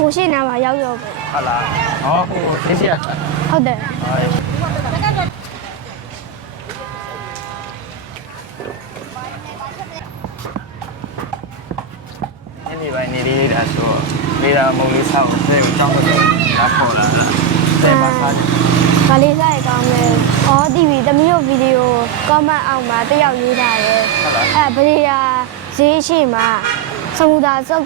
ဟိုရှိနာမှာရောက်ရောက်ပဲဟုတ်လားဟောဟိုသိစီရဟုတ်တယ်ညနေပိုင်းနေလေးလေးဒါဆိုလေးတာမုံလေးဆောက်ဆဲကိုကြောင်းလို့ဒါပေါ်လာတာဆဲပါစားတယ်ဗာလေးစားရကောင်းမယ်။အော်တီဗီတမီးတို့ဗီဒီယိုကောမန့်အောက်မှာတယောက်ရေးထားတယ်ဟုတ်လား။အဲဗရေယာဈေးရှိမှာစမူဒါစုပ်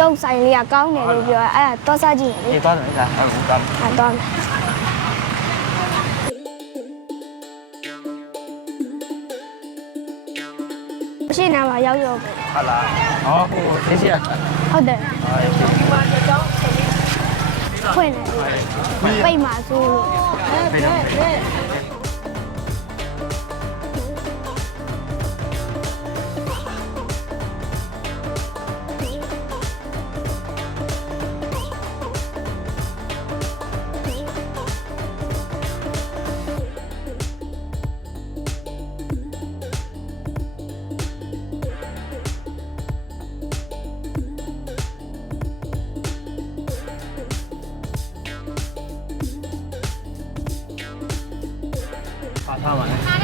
တုတ်ဆိုင်လေးကကောင်းတယ်လို့ပြောတယ်။အဲဒါတော့စားကြည့်မယ်လေဒီသွားတယ်ဒါဟုတ်ကောင်း။အဲတော့မယ်ရှိနာမှာရောက်ရောက်ပဲဟုတ်လားဟောဟိုသိစီရဟုတ်တယ်ဟုတ်ဖွင့်တယ်ပိတ်မှာဆိုလို့ပြီတော့ပါ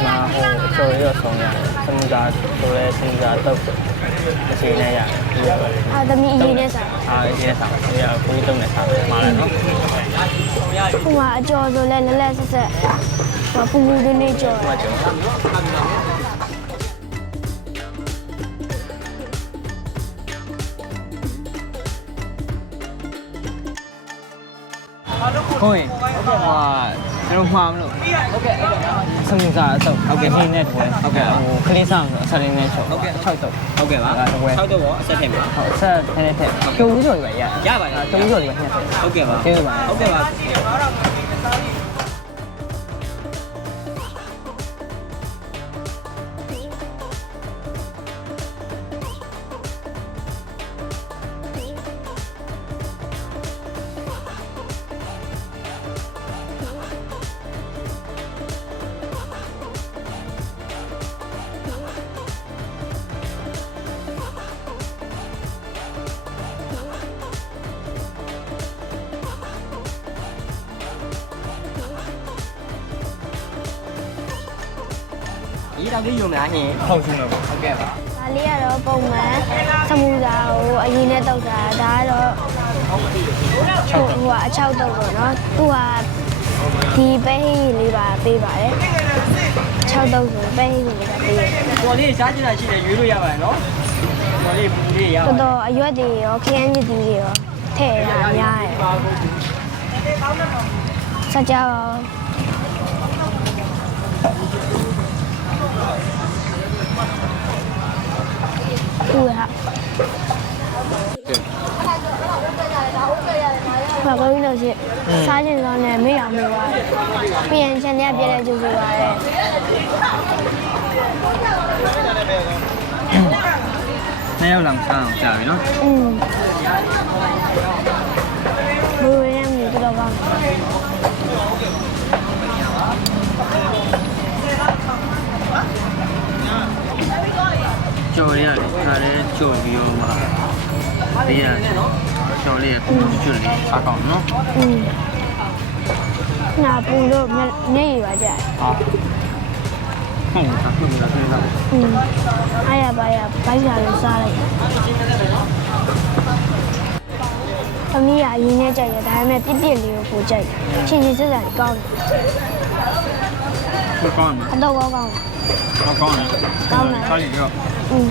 မာဟိုဆိုရတော့ဆုံးရတယ်။စမူဒါဆိုရဲစမူဒါတော့အစီနဲ့ရဒီရပါလေအာသမီးအရေးနဲ့ဆိုင်။အားရင်းဆောင်ရကိုတုံးနဲ့ဆောင်မှာလည်းနော်ဟိုမှာအကျော်ဆိုလဲလက်လက်ဆက်ဆက်ဟိုပူပူနေနေကျော်။ဟိုကကျွန်တော်ဟုတ်ရင်ဟိုကကျွန်တော်မှားမလို့ ဟုတ်ကဲ့စမူဒါတော့ဟုတ်ကဲ့ဟင်းနဲ့ထိုးဟုတ်ကဲ့ဟိုခလေးဆောင်အစရင်းနဲ့ချုပ်ဟုတ်ကဲ့6တော့ဟုတ်ကဲ့ပါအဲ့ဒါတော့ဝယ်6တော့အဆက်ထည့်ပါဟုတ်ဆက်ထဲထဲကျုံဦးကျော်တွေပဲရရပါတယ်ကျုံဦးကျော်တွေပဲညှက်တယ်ဟုတ်ကဲ့ပါကျေးဇူးပါဟုတ်ကဲ့ပါ ဒီတော့လေးယုံများဟင်ဟုတ်ရှင်တော့ဟုတ်ကဲ့ပါ။ဒါလေးကတော့ပုံမှန်စမူစာကိုအရင်နဲ့တောက်တာဒါကတော့ဟိုဟိုကအချောက်တုပ်ပေါ့နော်။သူကဒီပဲဟင်းလေးပါပေးပါတယ်။ချောက်တုပ်ဆိုပဲဟင်းလေးပါပေးတယ်ပေါ်လေးစားကြည့်တာရှိတယ်ရွေးလို့ရပါတယ်နော်ပေါ်လေးပူလေးရပါ။တော်တော်အရွက်တွေရောခရမ်းရည်တွေရောထည့်ရတာများတယ်။စကြတော့သူကဘာလို့လဲဆို စားခြင်းကောင်းနဲ့မေ့အောင်မေ့ပါပြန်ချန်တဲ့ပြည့်တဲ့ကျူဆိုပါရဲ့နှစ်ယောက်လောင်စားအောင်ကြာပြီနော်อืมဘူရမ်းမျိုးတော့ကောင်းကြော်ရလေခါရဲကြော်ပြီးတော့မှဒီရ ကြော်လေးကကျွတ်လေးစားကောင်းနော် อืมနာပူလို့မျက်ရည်ပါကြတယ် ဟာဟုတ်ကဲ့ပြုတ်လာတယ်လား อืมအားရပါရဘိုက်လာလို့စားလိုက်သမီးကအရင်နဲ့ကြိုက်တယ်ဒါပေမဲ့ပြစ်ပြစ်လေးကိုပိုကြိုက်တယ်ချင်းချင်းစစ်စစ်ကောင်းတယ် ဟုတ်ကောင်း အတော့ကောင်းကောင်း ဟုတ်ကောင်းတယ် ကောင်းတယ် စားရင်တော့ อืม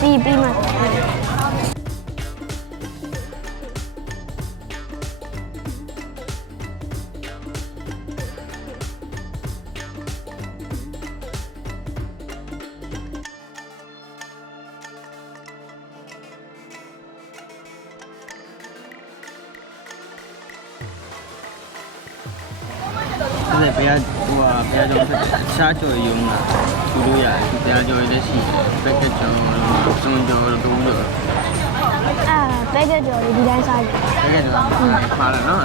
ပြီးပြီးမှ အဲ့ဒါဘယ်ဟိုဟာဘယ်ကြောင့်ရှားကြော်ရုံလားသူတို့ရတယ်ဘယ်ကြော်ရတဲ့ရှိဘက်ကကြော်စုံကြော်တို့ကြော်အာပဲကြကြော်လေးဒီတိုင်းစားကြတယ်ဘက်ကကြော်ပါလာနော်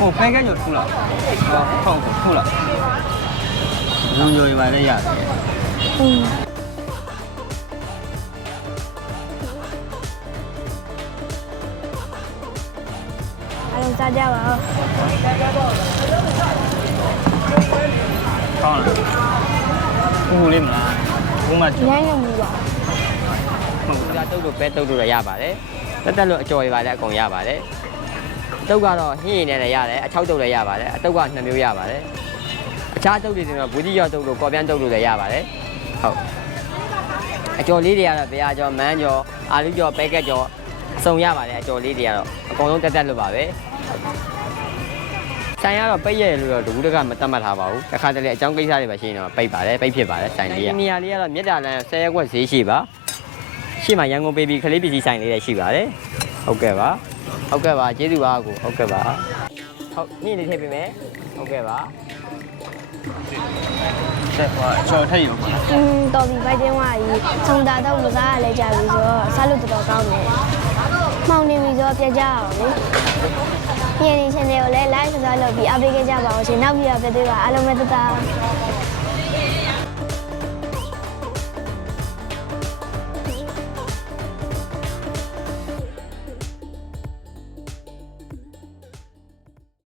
ဟိုဘက်ကကြော်ထူလားဟုတ်ဟုတ်ထူလားစုံကြော်ရပါလေရတယ်อืม စားကြပါဦးကောင်းလားဘူးလေးမလားဘူးမှကျော်ရိုင်းရမှုပါဒါတုတ်လို့ပဲတုတ်လို့ရပါတယ်တက်တက်လို့အကျော်ရပါလေအကုန်ရပါတယ်တုတ်ကတော့ဟင်းရည်နဲ့လည်းရတယ်အချောက်တုတ်လည်းရပါတယ်အတုတ်ကနှစ်မျိုးရပါတယ်အခြားတုတ်တွေဆိုတော့ဘူးကြီးရောတုတ်လို့ကော်ပြန်တုတ်လို့လည်းရပါတယ်ဟုတ်အကျော်လေးတွေကတော့ဗျာကျော်မန်းကျော်အာလူကျော်ပဲကက်ကျော်အ စုံရပါတယ်အကျော်လေးတွေကတော့အကုန်လုံးတက်တက်လို့ပါပဲဆိုင်ကတော့ပိတ်ရဲလို့တော့တကူတကမတတ်မှတ်ထားပါဘူးတစ်ခါတလေအကြောင်းကိစ္စတွေပဲရှိနေတော့ပိတ်ပါတယ်ပိတ်ဖြစ်ပါတယ်ဆိုင်လေးကနေရာလေးကတော့မြစ်တာလမ်းဆယ်ရက်ကွက်ဈေးရှိပါရှေ့မှာရန်ကုန်ဘေဘီကလေးပစ္စည်းဆိုင်လေးလည်းရှိပါတယ်ဟုတ်ကဲ့ပါဟုတ်ကဲ့ပါကျေးဇူးပါကိုဟုတ်ကဲ့ပါဟုတ်ညနေထည့်ပေးမယ်ဟုတ်ကဲ့ပါဆက်ဟိုကျော်ထက်ရုံပါလားอืมတော်ပြီဘိုက်တင်းဝါကြီးဆုံတာတော့မစားရလဲကြပြီဆိုတော့စားလို့တော်တော်ကောင်းတယ် မှောင်နေပြီဆိုတော့ပြကြအောင်လေညနေချင်းတွေကိုလည်း live စကားလုပ်ပြီးအားပေးခဲ့ကြပါဦးရှင်နောက်ပြီးတော့ပြသေးပါအားလုံးပဲတသား